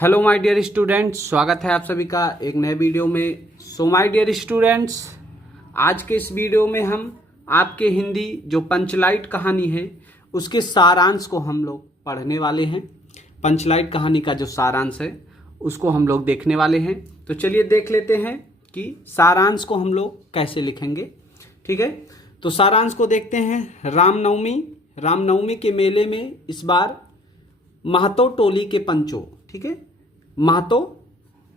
Hello my dear students, स्वागत है आप सभी का एक नए वीडियो में। सो माय डियर स्टूडेंट्स, आज के इस वीडियो में हम आपके हिंदी जो पंचलाइट कहानी है उसके सारांश को हम लोग पढ़ने वाले हैं। पंचलाइट कहानी का जो सारांश है उसको हम लोग देखने वाले हैं। तो चलिए देख लेते हैं कि सारांश को हम लोग कैसे लिखेंगे। ठीक है, तो सारांश को देखते हैं। रामनवमी के मेले में इस बार महतो टोली के पंचों, ठीक है, महतो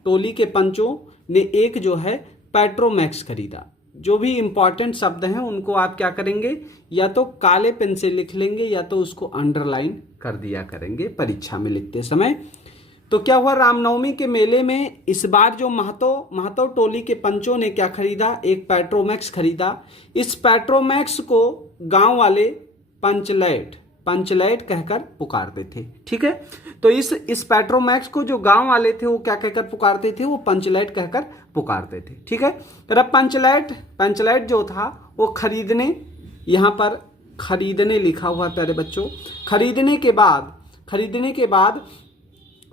टोली के पंचों ने एक जो है पेट्रोमैक्स खरीदा। जो भी इंपॉर्टेंट शब्द हैं उनको आप क्या करेंगे, या तो काले पेन से लिख लेंगे या तो उसको अंडरलाइन कर दिया करेंगे परीक्षा में लिखते समय। तो क्या हुआ, रामनवमी के मेले में इस बार जो महतो टोली के पंचों ने क्या खरीदा, एक पेट्रोमैक्स खरीदा। इस पेट्रोमैक्स को गांव वाले पंचलैट कहकर पुकारते थे। ठीक है, तो इस पेट्रोमैक्स को जो गांव वाले थे वो क्या कहकर पुकारते थे, वो पंचलैट कहकर पुकारते थे। ठीक है, तो अब पंचलैट जो था वो खरीदने, यहां पर खरीदने लिखा हुआ प्यारे बच्चों। खरीदने के बाद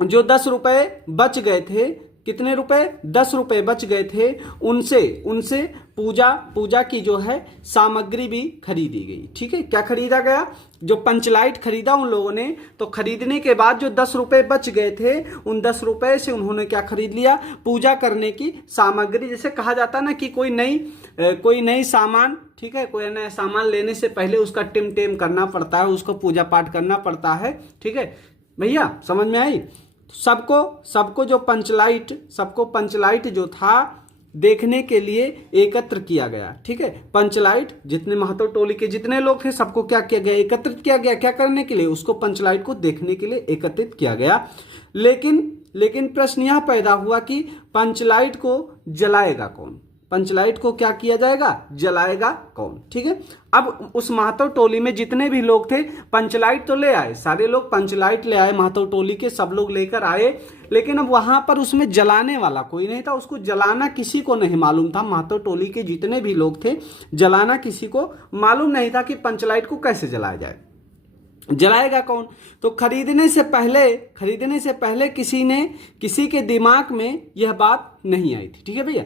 जो 10 रुपए बच गए थे, कितने रुपए, 10 रुपए बच गए थे, उनसे पूजा की जो है सामग्री भी खरीदी गई। ठीक है, क्या खरीदा गया, जो पंचलाइट खरीदा उन लोगों ने, तो खरीदने के बाद जो 10 रुपए बच गए थे उन 10 रुपए से उन्होंने क्या खरीद लिया, पूजा करने की सामग्री। जैसे कहा जाता ना कि कोई नई सामान, ठीक है, कोई नया सामान लेने से पहले उसका टिम करना पड़ता है, उसको पूजा पाठ करना पड़ता है। ठीक है भैया, समझ में आई। सबको जो पंचलाइट जो था देखने के लिए एकत्र किया गया। ठीक है, पंचलाइट जितने महतो टोली के जितने लोग थे सबको क्या किया गया, एकत्रित किया गया। क्या करने के लिए, उसको पंचलाइट को देखने के लिए एकत्रित किया गया। लेकिन प्रश्न यह पैदा हुआ कि पंचलाइट को जलाएगा कौन, पंचलाइट को क्या किया जाएगा, जलाएगा कौन। ठीक है, अब उस महतो टोली में जितने भी लोग थे पंचलाइट तो ले आए, सारे लोग पंचलाइट ले आए, महतो टोली के सब लोग लेकर आए, लेकिन अब वहां पर उसमें जलाने वाला कोई नहीं था। उसको जलाना किसी को नहीं मालूम था, महतो टोली के जितने भी लोग थे जलाना किसी को मालूम नहीं था कि पंचलाइट को कैसे जलाया जाए, जलाएगा कौन। तो खरीदने से पहले किसी के दिमाग में यह बात नहीं आई थी। ठीक है भैया,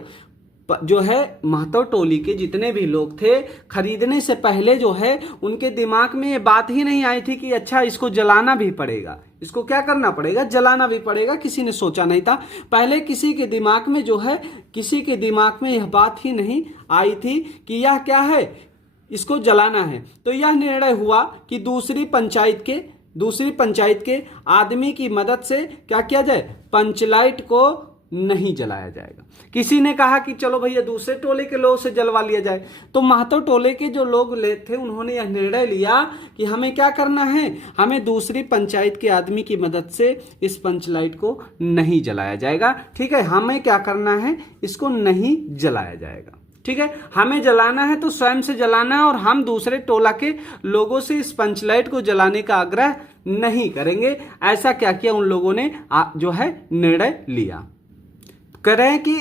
जो है महतो टोली के जितने भी लोग थे खरीदने से पहले जो है उनके दिमाग में ये बात ही नहीं आई थी कि अच्छा इसको जलाना भी पड़ेगा, इसको क्या करना पड़ेगा, जलाना भी पड़ेगा। किसी ने सोचा नहीं था पहले, किसी के दिमाग में यह बात ही नहीं आई थी कि यह क्या है, इसको जलाना है। तो यह निर्णय हुआ कि दूसरी पंचायत के आदमी की मदद से क्या किया जाए, पंचलाइट को नहीं जलाया जाएगा। किसी ने कहा कि चलो भैया दूसरे टोले के लोगों से जलवा लिया जाए। तो महतो टोले के जो लोग थे उन्होंने यह निर्णय लिया कि हमें क्या करना है, हमें दूसरी पंचायत के आदमी की मदद से इस पंचलाइट को नहीं जलाया जाएगा। ठीक है, हमें क्या करना है, इसको नहीं जलाया जाएगा। ठीक है, हमें जलाना है तो स्वयं से जलाना है और हम दूसरे टोला के लोगों से इस पंचलाइट को जलाने का आग्रह नहीं करेंगे। ऐसा क्या किया, उन लोगों ने जो है निर्णय लिया, कह रहे हैं कि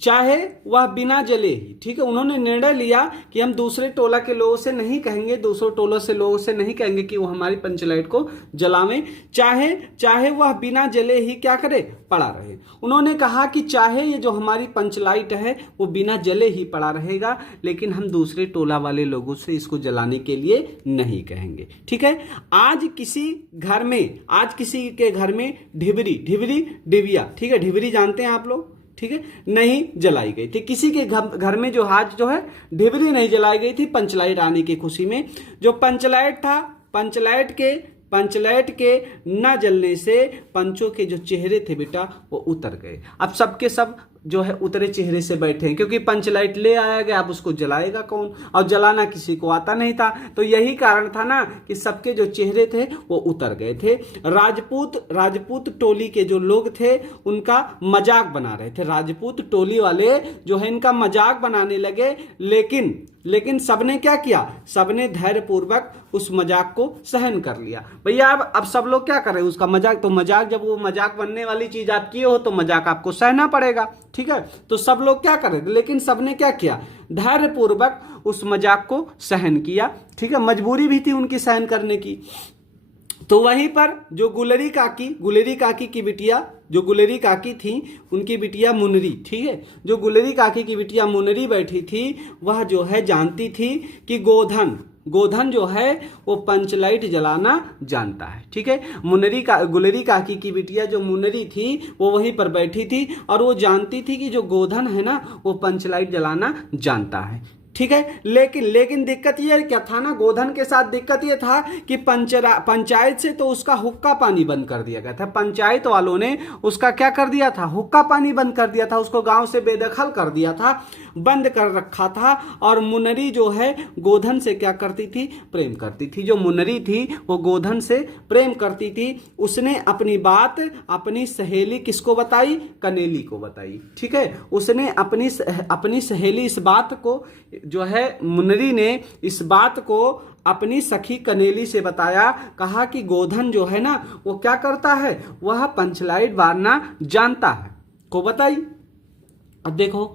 चाहे वह बिना जले ही। ठीक है, उन्होंने निर्णय लिया कि हम दूसरे टोला के लोगों से नहीं कहेंगे, दूसरे टोलों से लोगों से नहीं कहेंगे कि वो हमारी पंचलाइट को जलावें, चाहे वह बिना जले ही क्या करे, पड़ा रहे। उन्होंने कहा कि चाहे ये जो हमारी पंचलाइट है वो बिना जले ही पड़ा रहेगा, लेकिन हम दूसरे टोला वाले लोगों से इसको जलाने के लिए नहीं कहेंगे। ठीक है, आज किसी के घर में डिबिया, ठीक है, ढिबरी जानते हैं आप लोग, ठीक है, नहीं जलाई गई थी। किसी के घर में जो आज जो है ढिबरी नहीं जलाई गई थी पंचलाइट आने की खुशी में। जो पंचलाइट था, पंचलाइट के न जलने से पंचों के जो चेहरे थे बेटा वो उतर गए। अब सबके सब जो है उतरे चेहरे से बैठे हैं, क्योंकि पंचलाइट ले आया गया, अब उसको जलाएगा कौन, और जलाना किसी को आता नहीं था। तो यही कारण था ना कि सबके जो चेहरे थे वो उतर गए थे। राजपूत टोली के जो लोग थे उनका मजाक बना रहे थे, राजपूत टोली वाले जो है इनका मजाक बनाने लगे, लेकिन सबने क्या किया, सबने धैर्यपूर्वक उस मजाक को सहन कर लिया। भैया अब सब लोग क्या कर रहे हैं, उसका मजाक, तो मजाक जब वो मजाक बनने वाली चीज आप किए हो तो मजाक आपको सहना पड़ेगा। ठीक है, तो सब लोग क्या कर रहे थे, लेकिन सबने क्या किया, धैर्यपूर्वक उस मजाक को सहन किया। ठीक है, मजबूरी भी थी उनकी सहन करने की। तो वहीं पर जो गुलेरी काकी की बिटिया, जो गुलेरी काकी थी उनकी बिटिया मुनरी, ठीक है, जो गुलेरी काकी की बिटिया मुनरी बैठी थी वह जो है जानती थी कि गोधन जो है वो पंचलाइट जलाना जानता है, ठीक है। गुलेरी काकी की बिटिया जो मुनरी थी वो वहीं पर बैठी थी और वो जानती थी कि जो गोधन है ना वो पंचलाइट जलाना जानता है, ठीक है। लेकिन दिक्कत ये क्या था ना, गोधन के साथ दिक्कत ये था कि पंचायत से तो उसका हुक्का पानी बंद कर दिया गया था। पंचायत वालों ने उसका क्या कर दिया था, हुक्का पानी बंद कर दिया था, उसको गांव से बेदखल कर दिया था, बंद कर रखा था। और मुनरी जो है गोधन से क्या करती थी, प्रेम करती थी। जो मुनरी थी वो गोधन से प्रेम करती थी। उसने अपनी बात अपनी सहेली किसको बताई, कनेली को बताई, ठीक है। उसने अपनी सहेली इस बात को जो है मुनरी ने इस बात को अपनी सखी कनेली से बताया। कहा कि गोधन जो है ना वो क्या करता है, वह पंचलाइट बारना जानता है, को बताई। अब देखो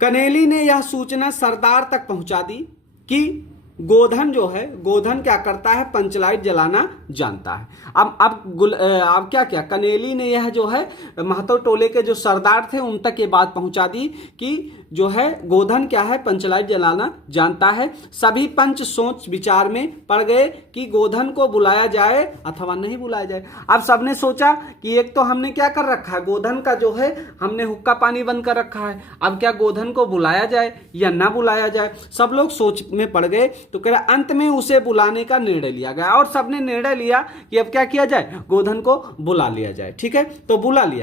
कनेली ने यह सूचना सरदार तक पहुंचा दी कि गोधन क्या करता है, पंचलाइट जलाना जानता है। अब क्या कनेली ने यह जो है महतो टोले के जो सरदार थे उन तक ये बात पहुंचा दी कि जो है गोधन क्या है, पंचलाइट जलाना जानता है। सभी पंच सोच विचार में पड़ गए कि गोधन को बुलाया जाए अथवा नहीं बुलाया जाए। अब सबने सोचा कि एक तो हमने क्या कर रखा है, गोधन का जो है हमने हुक्का पानी बंद कर रखा है, अब क्या गोधन को बुलाया जाए या ना बुलाया जाए। सब लोग सोच में पड़ गए। तो कह रहा अंत में उसे बुलाने का निर्णय लिया गया और सबने निर्णय लिया कि अब क्या किया जाए, गोधन को बुला लिया जाए, ठीक है। तो बुलाने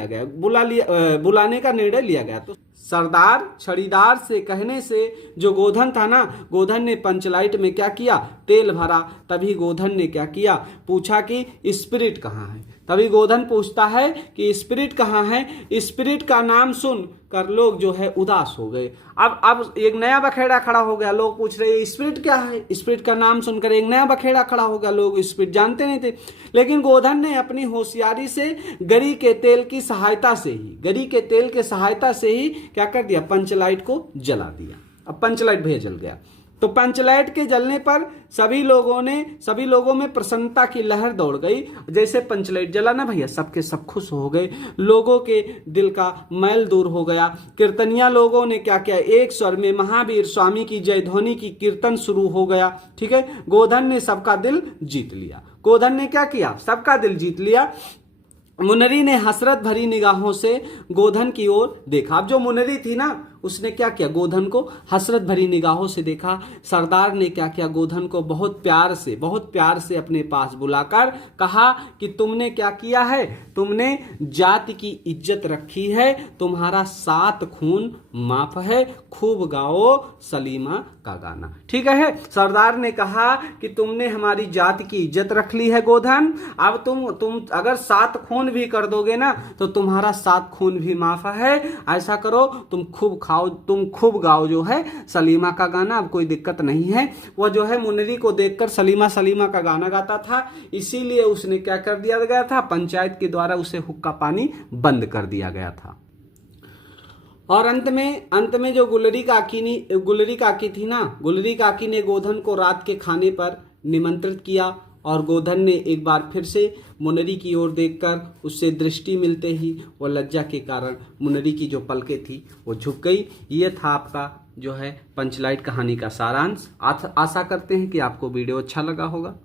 का निर्णय लिया गया। तो सरदार छड़ीदार से कहने से जो गोधन था ना, गोधन ने पंचलाइट में क्या किया, तेल भरा। तभी गोधन ने क्या किया, पूछा कि स्पिरिट कहाँ है। तभी गोधन पूछता है कि स्पिरिट कहाँ है। स्पिरिट का नाम सुन कर लोग जो है उदास हो गए। अब एक नया बखेड़ा खड़ा हो गया। लोग पूछ रहे स्पिरिट क्या है। स्पिरिट का नाम सुनकर एक नया बखेड़ा खड़ा हो गया। लोग स्पिरिट जानते नहीं थे। लेकिन गोधन ने अपनी होशियारी से गरी के तेल की सहायता से ही क्या कर दिया, पंचलाइट को जला दिया। अब पंचलाइट भैया जल गया। तो पंचलाइट के जलने पर सभी लोगों में प्रसन्नता की लहर दौड़ गई। जैसे पंचलाइट जला ना भैया, सबके सब खुश हो गए। लोगों के दिल का मैल दूर हो गया। कीर्तनिया लोगों ने क्या किया, एक स्वर में महावीर स्वामी की जय ध्वनि की कीर्तन शुरू हो गया, ठीक है। गोधन ने सबका दिल जीत लिया। गोधन ने क्या किया, सबका दिल जीत लिया। मुनरी ने हसरत भरी निगाहों से गोधन की ओर देखा। अब जो मुनरी थी ना उसने क्या किया, गोधन को हसरत भरी निगाहों से देखा। सरदार ने क्या किया, गोधन को बहुत प्यार से अपने पास बुलाकर कहा कि तुमने क्या किया है, तुमने जाति की इज्जत रखी है, तुम्हारा 7 खून माफ है, खूब गाओ सलीमा का गाना, ठीक है। सरदार ने कहा कि तुमने हमारी जाति की इज्जत रख ली है गोधन, अब तुम अगर 7 खून भी कर दोगे ना तो तुम्हारा 7 खून भी माफ है। ऐसा करो तुम खूब गाओ जो है सलीमा का गाना, अब कोई दिक्कत नहीं है। वह जो है मुनरी को देखकर सलीमा का गाना गाता था, इसीलिए उसने क्या कर दिया गया था, पंचायत के द्वारा उसे हुक्का पानी बंद कर दिया गया था। और अंत में जो गुलरी काकी थी ना, गुलरी काकी ने गोधन को रात के खाने पर निमंत्रित किया और गोधन ने एक बार फिर से मुनरी की ओर देखकर उससे दृष्टि मिलते ही वो लज्जा के कारण मुनरी की जो पलकें थी वो झुक गई। ये था आपका जो है पंचलाइट कहानी का सारांश। आशा करते हैं कि आपको वीडियो अच्छा लगा होगा।